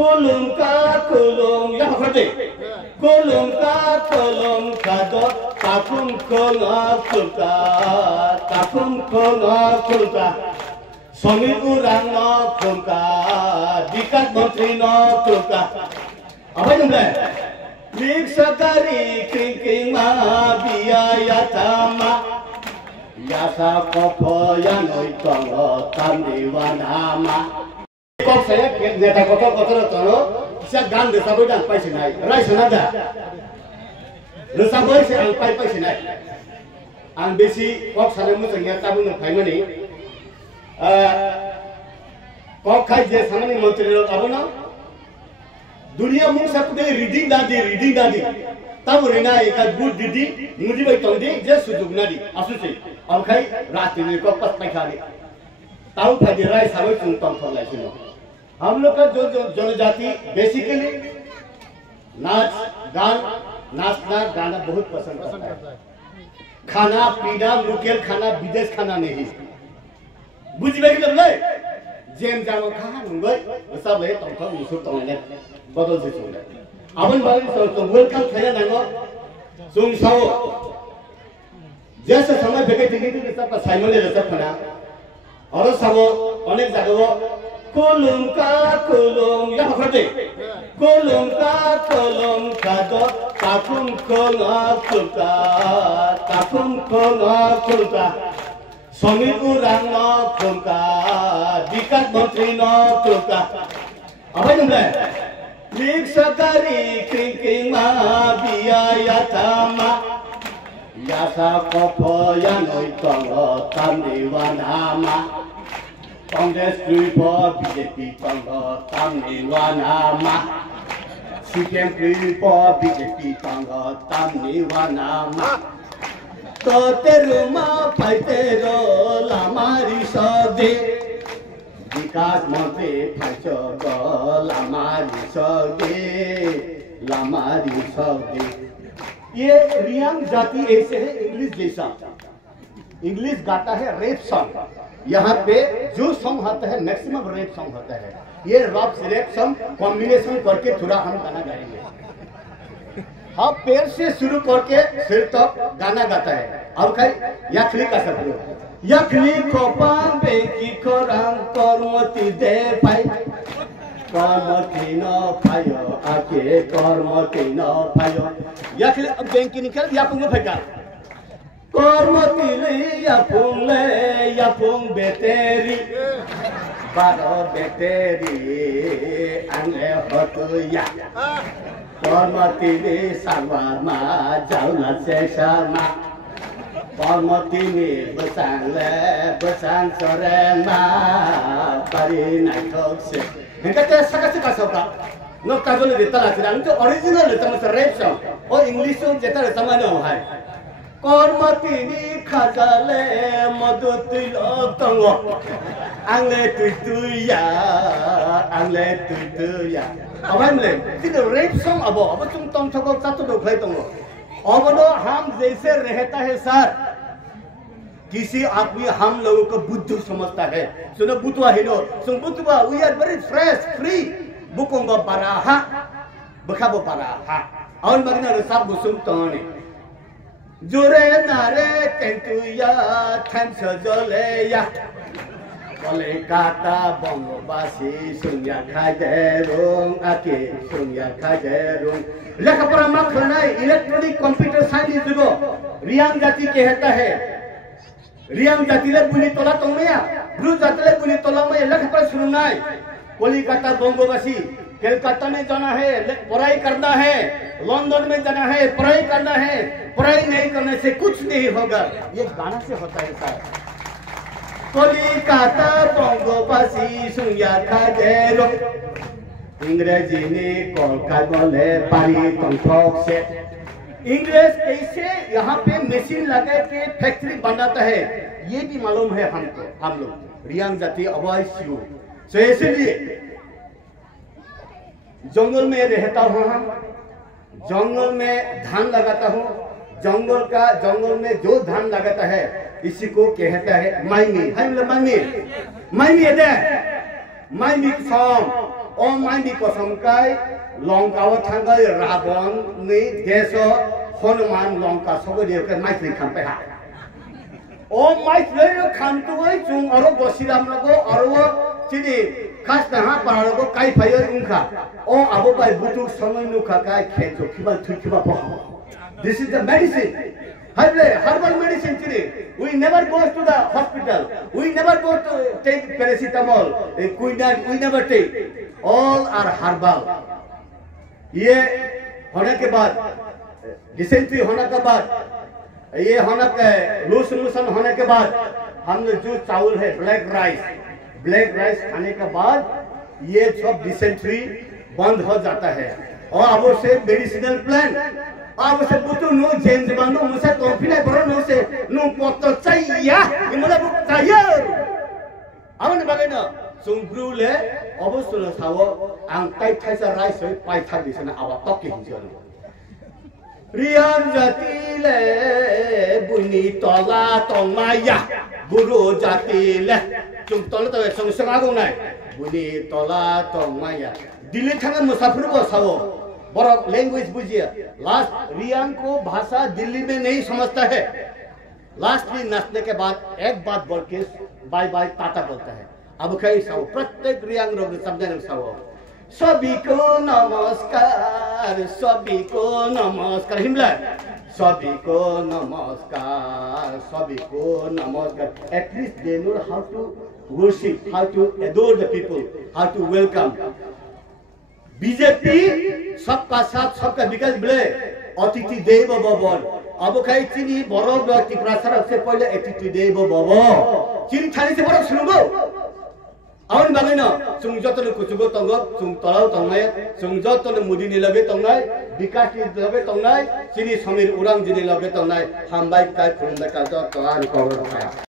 Kulung ka kulung ya khode kulung ka kulung kado takum kulung kulka takum kulung kulka Somir urang no kulka dikat menteri no kulka apa itu mulai lik sakari kring ma biaya tama yasa kopo ya noi tongo tamdiwanama kok saya neta kotor tono saya gan desa boy dan pai sinai rai sanada desa boy se ang pai sinai ang besi kok sana mu tengya tabu no pai mani kok kai je samani menteri ro abona dunia mu sa kude reading dadi tabu rena eka good didi mudi bai tongdi je sujug nadi asusi am kai rati ni kok pas pai khali ताऊ फजीराय सारे चुनतम फरलाई सुनो हम लोग का जो जनजाति basically नाचना गाना बहुत पसंद करता है खाना पीना लोकल खाना विदेश खाना नहीं बुझबे कि ले जेम जामो खाना नुगै सब ले तम मुसु तंगले बदल से सुने आबन बारी तो वेलकम खाया नांगो जों साओ जैसे समय बेके दिगी सब साइमन ले सब खाना और सब अनेक जगह kulung ka kulung ya khode kulung ka kulung kado takum kulka somir urang no kulka dikat menteri no kulka apa itu mulai lik sakari kring ma biaya tama yasa kopo ya noi tongo tamdiwanama Congress for BJP tongo tamdiwanama CPM for BJP tongo tamdiwanama Toteruma paitero lamari sode विकास मंत्री फाइचो लामारी सौदे ये रियांग जाति ऐसे है English जैसा English गाता है rape song यहाँ पे जो सॉन्ग होता है मैक्सिमम रेप सॉन्ग होता है ये रेप सॉन्ग कॉम्बिनेशन करके थोड़ा हम गाना गाएंगे हाँ पैर से शुरू करके सिर तक गाना गाता है अब कहीं यखली का सब लोग यखली को पांबे की कोरांग कर्मती दे पाई कर्मती न पायो आके कर्मती न पायो यखली अब बैंक निकल या पुंग फेंका कर्मती ले या पुंग बेतेरी बारो बेतेरी अंगे होतो या कर्मती ले सालवारमा जाउला सेसामा कर्मती ले बसाङ सरेमा पारी नाइथोक्से इनका ते सकसे का सोका नो काजोले देता लासिरा इनका ओरिजिनल है तमस रेप सॉन्ग और इंग्लिश सॉन्ग जेता समानो है कर्मती नि खाजाले मदुतिल तंगो आंले तुइया अब हमले तिनो रेप सॉन्ग अब तुम तम थको चातो दो खै तंगो अब तो हम जैसे रहता है सर किसी आदमी हम लोगों को बुद्धू समझता है सुनो बुतवा हिनो सुन बुतवा we are very fresh free बुकोंगो बराहा बखाबो बराहा और मगना सब बुसुम तोने जोरे नारे तेंतुया थंस जोलेया कलकत्ता बंगबासी सुनिया खाइदेरुं आके सुनिया खाइदेरुं लेखापड़ा मखना इलेक्ट्रॉनिक कंप्यूटर साइंस जुगो रियांग जाति कहता है रियांग जाति ले बुनी तोला तोमेया ब्लू जाति ले बुनी तोला में लेखापड़ा सुनाई कलकत्ता बंगबासी कलकत्ता में जाना है पढ़ाई करना है लंदन में जाना है पढ़ाई करना है पढ़ाई नहीं करने से कुछ नहीं होगा ये गाना से होता है सर कलकत्ता बंगबासी सुनिया खाइदेरुं इंग्रेजी ने कोलका बोले पारी कंठोक से इंग्लिश कैसे यहाँ पे मशीन लगा के फैक्ट्री बनाता है ये भी मालूम है हमको हम लोग रियांग जाति अवश्य तो इसलिए जंगल में रहता हूँ हम जंगल में धान लगाता हूँ जंगल में जो धान लगाता है इसी को कहता है माइनी माइनी फार्म ओ माइनी कसम काय लंकाव थांगाय रावण नि देश हनुमान लंका सगोदियो के माइथ्रि खामपे हा ओ माइथ्रि खामतुय जुं अरो बसिराम लगो अरो चिनि खास ना पारागो काय फायो उनखा ओ आबो बाय बुतु समय नुखा काय खेजो खिबा थुखिबा पहा This is the medicine. Herbal medicine today. We never go to the hospital. We never go to take paracetamol, quinine. We never take. All are herbal. ये होने के बाद डिसेंट्री होने के बाद ये होने के लूज मोशन होने के बाद हमने जो चावल है ब्लैक राइस खाने के बाद ये सब डिसेंट्री बंद हो जाता है और अब उसे मेडिसिनल प्लांट अब उसे बुतु नो जेंज बानो मुझे तोफिना बरो नो से नो पत्तो चाहिए इमला बुक चाहिए अब ने बगैना सुंग्रुले अब सुनो सावो आं टाइ थाइसा राइस है पाइ था बिसना आवा टके हिजो रियान जातिले बुनी तला तंगाया गुरु जातिले जों तले तवे संसगागौ नाय बुनी तला तंगाया दिल्ली थांगा मुसाफिर बसावो बड़ा लैंग्वेज बुझिए लास्ट रियान को भाषा दिल्ली में नहीं समझता है लास्ट में नाचने के बाद एक बात बोल के बाय बाय टाटा बोलता है अब कई सब प्रत्येक रियांग लोग समझने सब सभी को नमस्कार हिमला सभी को नमस्कार at least they know how to worship how to adore the people how to welcome BJP सबका साथ सबका विकास बोले अतिथि देव भव अब कहीं चीनी बड़ो व्यक्ति प्रसार से पहले अतिथि देव भव चीनी छानी से बड़ो सुनुगो आउन बागैनो जों जतन कुचुगो तंगो जों तलाव तंगाय जों जतन मुदिनि लगे तंगाय विकास नि लगे तंगाय चीनी समीर उरां जिनि लगे तंगाय हामबाय काय खुलुमबाय का जतन